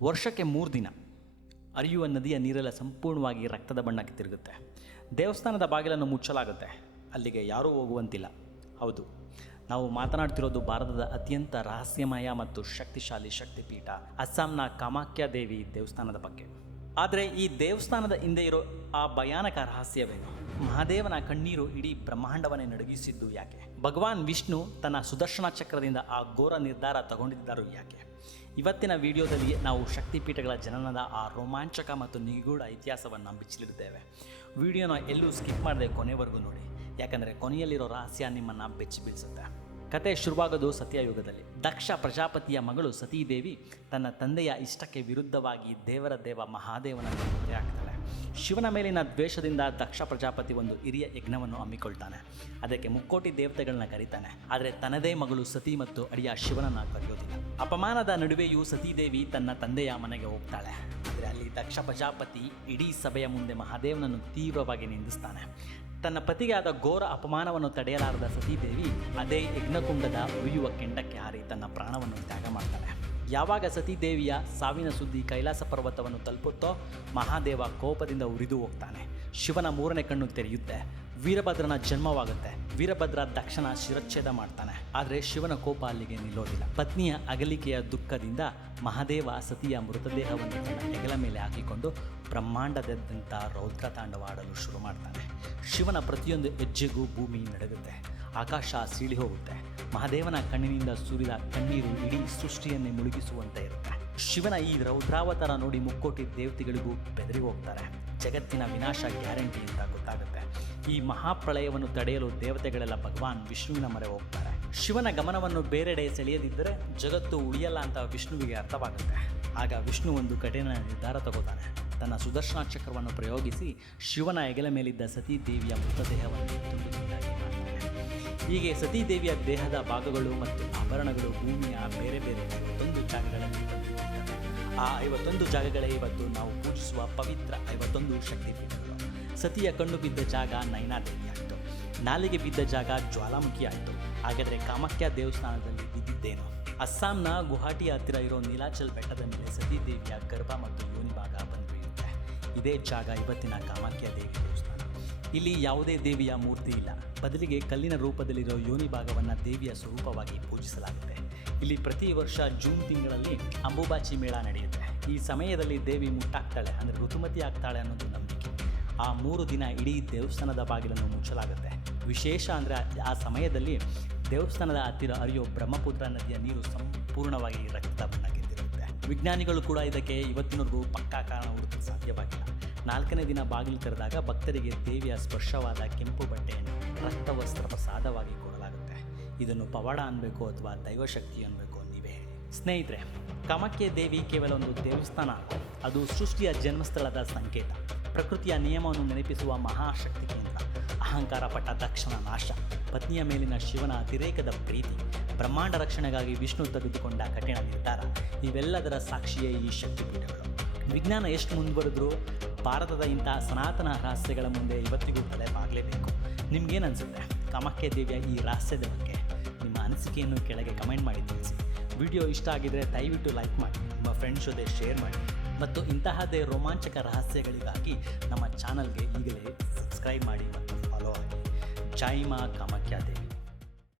ವರ್ಷಕ್ಕೆ 3 ದಿನ ಹರಿಯುವ ನದಿಯ ನೀರೆಲ್ಲ ಸಂಪೂರ್ಣವಾಗಿ ರಕ್ತದ ಬಣ್ಣಕ್ಕೆ ತಿರುಗುತ್ತೆ. ದೇವಸ್ಥಾನದ ಬಾಗಿಲನ್ನು ಮುಚ್ಚಲಾಗುತ್ತೆ. ಅಲ್ಲಿಗೆ ಯಾರೂ ಹೋಗುವಂತಿಲ್ಲ. ಹೌದು, ನಾವು ಮಾತನಾಡ್ತಿರೋದು ಭಾರತದ ಅತ್ಯಂತ ರಹಸ್ಯಮಯ ಮತ್ತು ಶಕ್ತಿಶಾಲಿ ಶಕ್ತಿಪೀಠ ಅಸ್ಸಾಂನ ಕಾಮಾಖ್ಯ ದೇವಿ ದೇವಸ್ಥಾನದ ಬಗ್ಗೆ. ಆದರೆ ಈ ದೇವಸ್ಥಾನದ ಹಿಂದೆ ಇರೋ ಆ ಭಯಾನಕ ರಹಸ್ಯವೇನು? ಮಹಾದೇವನ ಕಣ್ಣೀರು ಇಡೀ ಬ್ರಹ್ಮಾಂಡವನ್ನೇ ನಡುಗಿಸಿದ್ದು ಯಾಕೆ? ಭಗವಾನ್ ವಿಷ್ಣು ತನ್ನ ಸುದರ್ಶನ ಚಕ್ರದಿಂದ ಆ ಘೋರ ನಿರ್ಧಾರ ತಗೊಂಡಿದ್ದರು ಯಾಕೆ? ಇವತ್ತಿನ ವಿಡಿಯೋದಲ್ಲಿ ನಾವು ಶಕ್ತಿಪೀಠಗಳ ಜನನದ ಆ ರೋಮಾಂಚಕ ಮತ್ತು ನಿಗೂಢ ಇತಿಹಾಸವನ್ನು ಬಿಚ್ಚಲಿದ್ದೇವೆ. ವಿಡಿಯೋನ ಎಲ್ಲೂ ಸ್ಕಿಪ್ ಮಾಡದೆ ಕೊನೆವರೆಗೂ ನೋಡಿ, ಯಾಕಂದರೆ ಕೊನೆಯಲ್ಲಿರೋ ರಹಸ್ಯ ನಿಮ್ಮನ್ನು ಬೆಚ್ಚಿ ಬೀಳಿಸುತ್ತೆ. ಕತೆ ಶುರುವಾಗೋದು ಸತ್ಯಯುಗದಲ್ಲಿ. ದಕ್ಷ ಪ್ರಜಾಪತಿಯ ಮಗಳು ಸತೀದೇವಿ ತನ್ನ ತಂದೆಯ ಇಷ್ಟಕ್ಕೆ ವಿರುದ್ಧವಾಗಿ ದೇವರ ದೇವ ಮಹಾದೇವನನ್ನು ಮದುವೆ ಆಗ್ತಾಳೆ. ಶಿವನ ಮೇಲಿನ ದ್ವೇಷದಿಂದ ದಕ್ಷ ಪ್ರಜಾಪತಿ ಒಂದು ಹಿರಿಯ ಯಜ್ಞವನ್ನು ಹಮ್ಮಿಕೊಳ್ತಾನೆ. ಅದಕ್ಕೆ 3 ಕೋಟಿ ದೇವತೆಗಳನ್ನ ಕರೀತಾನೆ. ಆದರೆ ತನ್ನದೇ ಮಗಳು ಸತಿ ಮತ್ತು ಅಡಿಯ ಶಿವನನ್ನು ಕರೆಯೋದಿಲ್ಲ. ಅಪಮಾನದ ನಡುವೆಯೂ ಸತೀದೇವಿ ತನ್ನ ತಂದೆಯ ಮನೆಗೆ ಹೋಗ್ತಾಳೆ. ಆದರೆ ಅಲ್ಲಿ ದಕ್ಷ ಪ್ರಜಾಪತಿ ಇಡೀ ಸಭೆಯ ಮುಂದೆ ಮಹಾದೇವನನ್ನು ತೀವ್ರವಾಗಿ ನಿಂದಿಸ್ತಾನೆ. ತನ್ನ ಪತಿಗೆ ಆದ ಘೋರ ಅಪಮಾನವನ್ನು ತಡೆಯಲಾರದ ಸತೀದೇವಿ ಅದೇ ಯಜ್ಞಕುಂಡದ ಉರಿಯುವ ಕೆಂಡಕ್ಕೆ ಹಾರಿ ತನ್ನ ಪ್ರಾಣವನ್ನು ತ್ಯಾಗ ಮಾಡ್ತಾಳೆ. ಯಾವಾಗ ಸತೀದೇವಿಯ ಸಾವಿನ ಸುದ್ದಿ ಕೈಲಾಸ ಪರ್ವತವನ್ನು ತಲುಪುತ್ತೋ ಮಹಾದೇವ ಕೋಪದಿಂದ ಉರಿದು ಹೋಗ್ತಾನೆ. ಶಿವನ 3ನೇ ಕಣ್ಣು ತೆರೆಯುತ್ತೆ. ವೀರಭದ್ರನ ಜನ್ಮವಾಗುತ್ತೆ. ವೀರಭದ್ರ ದಕ್ಷನ ಶಿರಚ್ಛೇದ ಮಾಡ್ತಾನೆ. ಆದರೆ ಶಿವನ ಕೋಪ ಅಲ್ಲಿಗೆ ನಿಲ್ಲೋದಿಲ್ಲ. ಪತ್ನಿಯ ಅಗಲಿಕೆಯ ದುಃಖದಿಂದ ಮಹಾದೇವ ಸತಿಯ ಮೃತದೇಹವನ್ನು ತನ್ನ ಹೆಗಲ ಮೇಲೆ ಹಾಕಿಕೊಂಡು ಬ್ರಹ್ಮಾಂಡದಾದ್ಯಂತ ರೌದ್ರ ತಾಂಡವಾಡಲು ಶುರು ಮಾಡ್ತಾನೆ. ಶಿವನ ಪ್ರತಿಯೊಂದು ಹೆಜ್ಜೆಗೂ ಭೂಮಿ ನಡುಗುತ್ತೆ. ಆಕಾಶ ಸೀಳಿ ಹೋಗುತ್ತೆ. ಮಹಾದೇವನ ಕಣ್ಣಿನಿಂದ ಸುರಿದ ಕಣ್ಣೀರು ಇಡೀ ಸೃಷ್ಟಿಯನ್ನೇ ಮುಳುಗಿಸುವಂತೆ ಇರುತ್ತೆ. ಶಿವನ ಈ ರೌದ್ರಾವತಾರ ನೋಡಿ 3 ಕೋಟಿ ದೇವತೆಗಳಿಗೂ ಬೆದರಿ ಹೋಗ್ತಾರೆ. ಜಗತ್ತಿನ ವಿನಾಶ ಗ್ಯಾರಂಟಿ ಅಂತ ಗೊತ್ತಾಗುತ್ತೆ. ಈ ಮಹಾಪ್ರಳಯವನ್ನು ತಡೆಯಲು ದೇವತೆಗಳೆಲ್ಲ ಭಗವಾನ್ ವಿಷ್ಣುವಿನ ಮೊರೆ ಹೋಗ್ತಾರೆ. ಶಿವನ ಗಮನವನ್ನು ಬೇರೆಡೆ ಸೆಳೆಯದಿದ್ದರೆ ಜಗತ್ತು ಉಳಿಯಲ್ಲ ಅಂತ ವಿಷ್ಣುವಿಗೆ ಅರ್ಥವಾಗುತ್ತೆ. ಆಗ ವಿಷ್ಣು ಒಂದು ಕಠಿಣ ನಿರ್ಧಾರ ತಗೋತಾನೆ. ತನ್ನ ಸುದರ್ಶನ ಚಕ್ರವನ್ನು ಪ್ರಯೋಗಿಸಿ ಶಿವನ ಹೆಗಲ ಮೇಲಿದ್ದ ಸತೀದೇವಿಯ ಮೃತದೇಹವನ್ನು ತುಂಡುತುಂಡಾಗಿ ಮಾಡ್ತಾನೆ. ಹೀಗೆ ಸತೀದೇವಿಯ ದೇಹದ ಭಾಗಗಳು ಮತ್ತು ಆಭರಣಗಳು ಭೂಮಿಯ ಬೇರೆ ಬೇರೆ 51 ಜಾಗಗಳಲ್ಲಿ ಬಂದಿರುತ್ತವೆ. ಆ 51 ಜಾಗಗಳೇ ಇವತ್ತು ನಾವು ಪೂಜಿಸುವ ಪವಿತ್ರ 51 ಶಕ್ತಿಪೀಠಗಳು. ಸತಿಯ ಕಣ್ಣು ಬಿದ್ದ ಜಾಗ ನಯನಾದೇವಿ ಆಯಿತು. ನಾಲಿಗೆ ಬಿದ್ದ ಜಾಗ ಜ್ವಾಲಾಮುಖಿ ಆಯಿತು. ಹಾಗಾದರೆ ಕಾಮಾಖ್ಯ ದೇವಸ್ಥಾನದಲ್ಲಿ ಬಿದ್ದಿದ್ದೇನು? ಅಸ್ಸಾಂನ ಗುವಾಹಟಿಯ ಹತ್ತಿರ ಇರೋ ನೀಲಾಚಲ್ ಬೆಟ್ಟದ ಮೇಲೆ ಸತೀದೇವಿಯ ಗರ್ಭ ಮತ್ತು ಯೋನಿ ಭಾಗ ಬಂದಿರುತ್ತೆ. ಇದೇ ಜಾಗ ಇವತ್ತಿನ ಕಾಮಾಖ್ಯ ದೇವಿ ದೇವಸ್ಥಾನ. ಇಲ್ಲಿ ಯಾವುದೇ ದೇವಿಯ ಮೂರ್ತಿ ಇಲ್ಲ. ಬದಲಿಗೆ ಕಲ್ಲಿನ ರೂಪದಲ್ಲಿರೋ ಯೋನಿ ಭಾಗವನ್ನು ದೇವಿಯ ಸ್ವರೂಪವಾಗಿ ಪೂಜಿಸಲಾಗುತ್ತೆ. ಇಲ್ಲಿ ಪ್ರತಿ ವರ್ಷ ಜೂನ್ ತಿಂಗಳಲ್ಲಿ ಅಂಬುಬಾಚಿ ಮೇಳ ನಡೆಯುತ್ತೆ. ಈ ಸಮಯದಲ್ಲಿ ದೇವಿ ಮುಟ್ಟಾಗ್ತಾಳೆ, ಅಂದರೆ ಋತುಮತಿ ಆಗ್ತಾಳೆ ಅನ್ನೋದು ನಂಬಿಕೆ. ಆ 3 ದಿನ ಇಡೀ ದೇವಸ್ಥಾನದ ಬಾಗಿಲನ್ನು ಮುಚ್ಚಲಾಗುತ್ತೆ. ವಿಶೇಷ ಅಂದರೆ ಆ ಸಮಯದಲ್ಲಿ ದೇವಸ್ಥಾನದ ಹತ್ತಿರ ಹರಿಯೋ ಬ್ರಹ್ಮಪುತ್ರ ನದಿಯ ನೀರು ಸಂಪೂರ್ಣವಾಗಿ ರಕ್ತ ಬಣ್ಣಕ್ಕೆಂದಿರುತ್ತೆ. ವಿಜ್ಞಾನಿಗಳು ಕೂಡ ಇದಕ್ಕೆ ಇವತ್ತಿನವರೆಗೂ ಪಕ್ಕಾ ಕಾರಣ ಹುಡುಕಲು ಸಾಧ್ಯವಾಗಿಲ್ಲ. 4ನೇ ದಿನ ಬಾಗಿಲು ತೆರೆದಾಗ ಭಕ್ತರಿಗೆ ದೇವಿಯ ಸ್ಪರ್ಶವಾದ ಕೆಂಪು ಬಟ್ಟೆಯನ್ನು ರಕ್ತವಸ್ತ್ರ ಪ್ರಸಾದವಾಗಿ ಕೊಡಲಾಗುತ್ತೆ. ಇದನ್ನು ಪವಾಡ ಅನ್ಬೇಕು ಅಥವಾ ದೈವಶಕ್ತಿ ಅನ್ಬೇಕು, ನೀವೇ ಹೇಳಿ. ಸ್ನೇಹಿತರೆ, ಕಾಮಾಖ್ಯ ದೇವಿ ಕೇವಲ ಒಂದು ದೇವಸ್ಥಾನ, ಅದು ಸೃಷ್ಟಿಯ ಜನ್ಮಸ್ಥಳದ ಸಂಕೇತ. ಪ್ರಕೃತಿಯ ನಿಯಮವನ್ನು ನೆನಪಿಸುವ ಮಹಾಶಕ್ತಿ ಕೇಂದ್ರ. ಅಹಂಕಾರ ಪಟ್ಟ ದಕ್ಷನ ನಾಶ, ಪತ್ನಿಯ ಮೇಲಿನ ಶಿವನ ಅತಿರೇಕದ ಪ್ರೀತಿ, ಬ್ರಹ್ಮಾಂಡ ರಕ್ಷಣೆಗಾಗಿ ವಿಷ್ಣು ತೆಗೆದುಕೊಂಡ ಕಠಿಣ ನಿರ್ಧಾರ, ಇವೆಲ್ಲದರ ಸಾಕ್ಷಿಯೇ ಈ ಶಕ್ತಿಪೀಠಗಳು. ವಿಜ್ಞಾನ ಎಷ್ಟು ಮುಂದುವರೆದ್ರೂ ಭಾರತದ ಇಂಥ ಸನಾತನ ರಹಸ್ಯಗಳ ಮುಂದೆ ಇವತ್ತಿಗೂ ತಲೆ ಬಾಗಲೇಬೇಕು. ನಿಮ್ಗೇನು ಅನಿಸುತ್ತೆ ಕಾಮಾಖ್ಯ ದೇವಿಯ ಈ ರಹಸ್ಯದ ಬಗ್ಗೆ? ನಿಮ್ಮ ಅನಿಸಿಕೆಯನ್ನು ಕೆಳಗೆ ಕಮೆಂಟ್ ಮಾಡಿ ತಿಳಿಸಿ. ವಿಡಿಯೋ ಇಷ್ಟ ಆಗಿದರೆ ದಯವಿಟ್ಟು ಲೈಕ್ ಮಾಡಿ, ನಿಮ್ಮ ಫ್ರೆಂಡ್ಸ್ ಜೊತೆ ಶೇರ್ ಮಾಡಿ ಮತ್ತು ಇಂತಹದೇ ರೋಮಾಂಚಕ ರಹಸ್ಯಗಳಿಗಾಗಿ ನಮ್ಮ ಚಾನಲ್ಗೆ ಈಗಲೇ ಸಬ್ಸ್ಕ್ರೈಬ್ ಮಾಡಿ ಮತ್ತು ಫಾಲೋ ಆಗಿ. ಜೈ ಮಾ ಕಾಮಾಖ್ಯ ದೇವಿ.